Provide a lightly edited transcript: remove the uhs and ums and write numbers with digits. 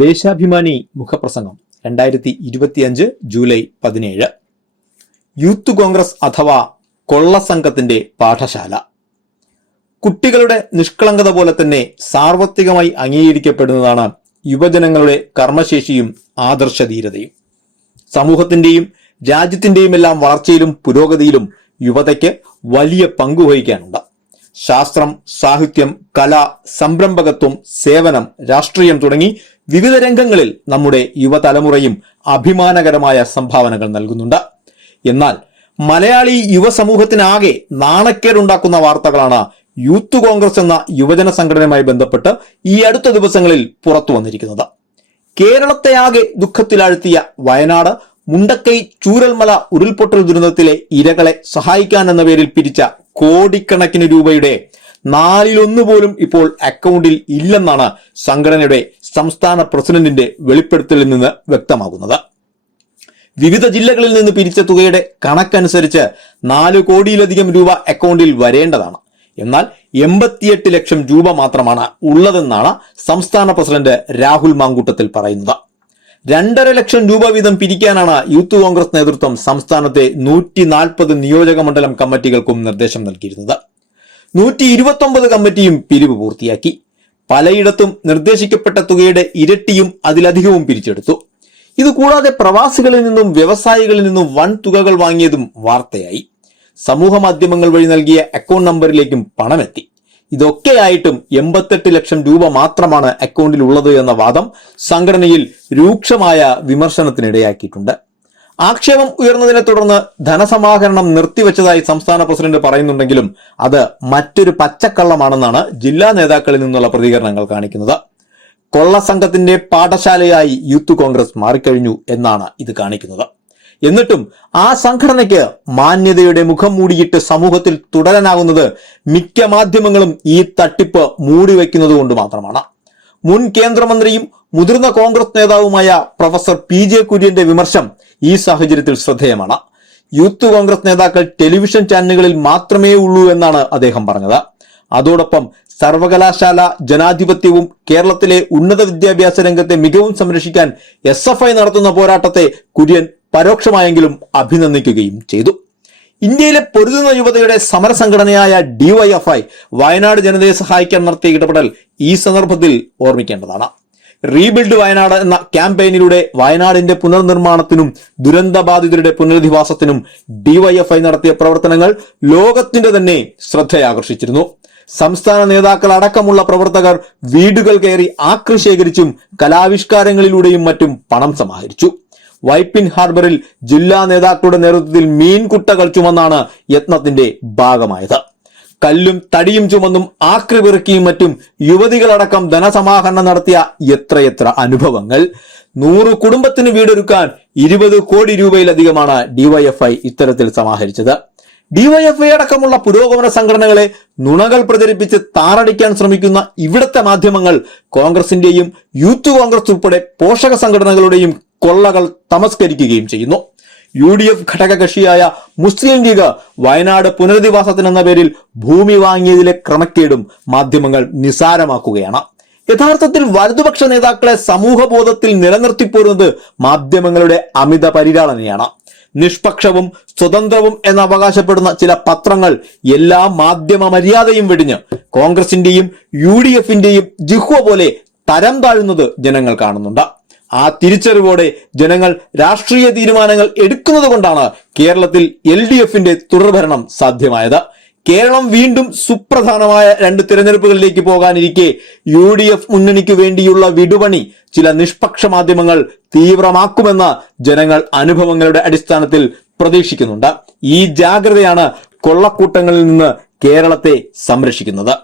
ദേശാഭിമാനി മുഖപ്രസംഗം 2025 July 17. Youth Congress അഥവാ കൊള്ളസംഘത്തിന്റെ പാഠശാല. കുട്ടികളുടെ നിഷ്കളങ്കത പോലെ തന്നെ സാർവത്രികമായി അംഗീകരിക്കപ്പെടുന്നതാണ് യുവജനങ്ങളുടെ കർമ്മശേഷിയും ആദർശധീരതയും. സമൂഹത്തിന്റെയും രാജ്യത്തിന്റെയും എല്ലാം വളർച്ചയിലും പുരോഗതിയിലും യുവതയ്ക്ക് വലിയ പങ്കുവഹിക്കാനുണ്ട്. ശാസ്ത്രം, സാഹിത്യം, കല, സംരംഭകത്വം, സേവനം, രാഷ്ട്രീയം തുടങ്ങി വിവിധ രംഗങ്ങളിൽ നമ്മുടെ യുവതലമുറയും അഭിമാനകരമായ സംഭാവനകൾ നൽകുന്നുണ്ട്. എന്നാൽ മലയാളി യുവസമൂഹത്തിനാകെ നാണക്കേടുണ്ടാക്കുന്ന വാർത്തകളാണ് യൂത്ത് കോൺഗ്രസ് എന്ന യുവജന സംഘടനയുമായി ബന്ധപ്പെട്ട് ഈ അടുത്ത ദിവസങ്ങളിൽ പുറത്തു വന്നിരിക്കുന്നത്. കേരളത്തെ ആകെ ദുഃഖത്തിലാഴ്ത്തിയ വയനാട് മുണ്ടക്കൈ ചൂരൽമല ഉരുൾപൊട്ടൽ ദുരന്തത്തിലെ ഇരകളെ സഹായിക്കാൻ എന്ന പേരിൽ പിരിച്ച കോടിക്കണക്കിന് രൂപയുടെ 1/4 പോലും ഇപ്പോൾ അക്കൗണ്ടിൽ ഇല്ലെന്നാണ് സംഘടനയുടെ സംസ്ഥാന പ്രസിഡന്റിന്റെ വെളിപ്പെടുത്തലിൽ നിന്ന് വ്യക്തമാകുന്നത്. വിവിധ ജില്ലകളിൽ നിന്ന് പിരിച്ച തുകയുടെ കണക്കനുസരിച്ച് 4 കോടിയിലധികം രൂപ അക്കൗണ്ടിൽ വരേണ്ടതാണ്. എന്നാൽ 88 ലക്ഷം രൂപ മാത്രമാണ് ഉള്ളതെന്നാണ് സംസ്ഥാന പ്രസിഡന്റ് രാഹുൽ മാങ്കൂട്ടത്തിൽ പറയുന്നത്. 2.5 ലക്ഷം രൂപ വീതം പിരിക്കാനാണ് യൂത്ത് കോൺഗ്രസ് നേതൃത്വം സംസ്ഥാനത്തെ 140 നിയോജക മണ്ഡലം കമ്മിറ്റികൾക്കും നിർദ്ദേശം നൽകിയിരുന്നത്. 129 കമ്മിറ്റിയും പിരിവ് പൂർത്തിയാക്കി. പലയിടത്തും നിർദ്ദേശിക്കപ്പെട്ട തുകയുടെ ഇരട്ടിയും അതിലധികവും പിരിച്ചെടുത്തു. ഇതുകൂടാതെ പ്രവാസികളിൽ നിന്നും വ്യവസായികളിൽ നിന്നും വൻ തുകകൾ വാങ്ങിയതും വാർത്തയായി. സമൂഹ മാധ്യമങ്ങൾ വഴി നൽകിയ അക്കൗണ്ട് നമ്പറിലേക്കും പണമെത്തി. ഇതൊക്കെയായിട്ടും 88 ലക്ഷം രൂപ മാത്രമാണ് അക്കൗണ്ടിൽ ഉള്ളത് എന്ന വാദം സംഘടനയിൽ രൂക്ഷമായ വിമർശനത്തിനിടയാക്കിയിട്ടുണ്ട്. ആക്ഷേപം ഉയർന്നതിനെ തുടർന്ന് ധനസമാഹരണം നിർത്തിവെച്ചതായി സംസ്ഥാന പ്രസിഡന്റ് പറയുന്നുണ്ടെങ്കിലും അത് മറ്റൊരു പച്ചക്കള്ളമാണെന്നാണ് ജില്ലാ നേതാക്കളിൽ നിന്നുള്ള പ്രതികരണങ്ങൾ കാണിക്കുന്നത്. കൊള്ളസംഘത്തിന്റെ പാഠശാലയായി യൂത്ത് കോൺഗ്രസ് മാറിക്കഴിഞ്ഞു എന്നാണ് ഇത് കാണിക്കുന്നത്. എന്നിട്ടും ആ സംഘടനയ്ക്ക് മാന്യതയുടെ മുഖം മൂടിയിട്ട് സമൂഹത്തിൽ തുടരാനാകുന്നത് മിക്ക മാധ്യമങ്ങളും ഈ തട്ടിപ്പ് മൂടിവെക്കുന്നത് കൊണ്ട് മാത്രമാണ്. മുൻ കേന്ദ്രമന്ത്രിയും മുതിർന്ന കോൺഗ്രസ് നേതാവുമായ പ്രൊഫസർ PJ കുര്യന്റെ വിമർശനം ഈ സാഹചര്യത്തിൽ ശ്രദ്ധേയമാണ്. യൂത്ത് കോൺഗ്രസ് നേതാക്കൾ ടെലിവിഷൻ ചാനലുകളിൽ മാത്രമേ ഉള്ളൂ എന്നാണ് അദ്ദേഹം പറഞ്ഞത്. അതോടൊപ്പം സർവകലാശാല ജനാധിപത്യവും കേരളത്തിലെ ഉന്നത വിദ്യാഭ്യാസ രംഗത്തെ മികവും സംരക്ഷിക്കാൻ SFI നടത്തുന്ന പോരാട്ടത്തെ കുര്യൻ പരോക്ഷമായെങ്കിലും അഭിനന്ദിക്കുകയും ചെയ്തു. ഇന്ത്യയിലെ പൊരുതുന്ന യുവതയുടെ സമര സംഘടനയായ DYFI വയനാട് ജനതയെ സഹായിക്കാൻ നടത്തിയ ഇടപെടൽ ഈ സന്ദർഭത്തിൽ ഓർമ്മിക്കേണ്ടതാണ്. റീബിൽഡ് വയനാട് എന്ന ക്യാമ്പയിനിലൂടെ വയനാടിന്റെ പുനർനിർമ്മാണത്തിനും ദുരന്തബാധിതരുടെ പുനരധിവാസത്തിനും DYFI നടത്തിയ പ്രവർത്തനങ്ങൾ ലോകത്തിന്റെ തന്നെ ശ്രദ്ധയാകർഷിച്ചിരുന്നു. സംസ്ഥാന നേതാക്കൾ അടക്കമുള്ള പ്രവർത്തകർ വീടുകൾ കയറി ആക്രി ശേഖരിച്ചും കലാവിഷ്കാരങ്ങളിലൂടെയും മറ്റും പണം സമാഹരിച്ചു. വൈപ്പിൻ ഹാർബറിൽ ജില്ലാ നേതാക്കളുടെ നേതൃത്വത്തിൽ മീൻകുട്ടകൾ ചുമന്നാണ് യത്നത്തിന്റെ ഭാഗമായത്. കല്ലും തടിയും ചുമന്നും ആക്രി പെറുക്കിയും മറ്റും യുവതികളടക്കം ധനസമാഹരണം നടത്തിയ എത്രയെത്ര അനുഭവങ്ങൾ. 100 കുടുംബത്തിന് വീടൊരുക്കാൻ 20 കോടി രൂപയിലധികമാണ് DYFI ഇത്തരത്തിൽ സമാഹരിച്ചത്. DYFI അടക്കമുള്ള പുരോഗമന സംഘടനകളെ നുണകൾ പ്രചരിപ്പിച്ച് താറടിക്കാൻ ശ്രമിക്കുന്ന ഇവിടുത്തെ മാധ്യമങ്ങൾ കോൺഗ്രസിന്റെയും യൂത്ത് കോൺഗ്രസ് ഉൾപ്പെടെ പോഷക സംഘടനകളുടെയും കൊള്ളകൾ തമസ്കരിക്കുകയും ചെയ്യുന്നു. UDF ഘടകകക്ഷിയായ മുസ്ലിം ലീഗ് വയനാട് പുനരധിവാസത്തിനെന്ന പേരിൽ ഭൂമി വാങ്ങിയതിലെ ക്രമക്കേടും മാധ്യമങ്ങൾ നിസാരമാക്കുകയാണ്. യഥാർത്ഥത്തിൽ വലതുപക്ഷ നേതാക്കളെ സമൂഹബോധത്തിൽ നിലനിർത്തിപ്പോരുന്നത് മാധ്യമങ്ങളുടെ അമിത പരിഗണനയാണ്. നിഷ്പക്ഷവും സ്വതന്ത്രവും എന്ന് അവകാശപ്പെടുന്ന ചില പത്രങ്ങൾ എല്ലാ മാധ്യമ മര്യാദയും വെടിഞ്ഞ് കോൺഗ്രസിന്റെയും UDFന്റെയും ജിഹ്വ പോലെ തരം താഴുന്നത് ജനങ്ങൾ കാണുന്നുണ്ട്. ആ തിരിച്ചറിവോടെ ജനങ്ങൾ രാഷ്ട്രീയ തീരുമാനങ്ങൾ എടുക്കുന്നത് കൊണ്ടാണ് കേരളത്തിൽ LDFന്റെ തുടർഭരണം സാധ്യമായത്. കേരളം വീണ്ടും സുപ്രധാനമായ 2 തിരഞ്ഞെടുപ്പുകളിലേക്ക് പോകാനിരിക്കെ UDF മുന്നണിക്ക് വേണ്ടിയുള്ള വിടുപണി ചില നിഷ്പക്ഷ മാധ്യമങ്ങൾ തീവ്രമാക്കുമെന്ന് ജനങ്ങൾ അനുഭവങ്ങളുടെ അടിസ്ഥാനത്തിൽ പ്രതീക്ഷിക്കുന്നുണ്ട്. ഈ ജാഗ്രതയാണ് കൊള്ളക്കൂട്ടങ്ങളിൽ നിന്ന് കേരളത്തെ സംരക്ഷിക്കുന്നത്.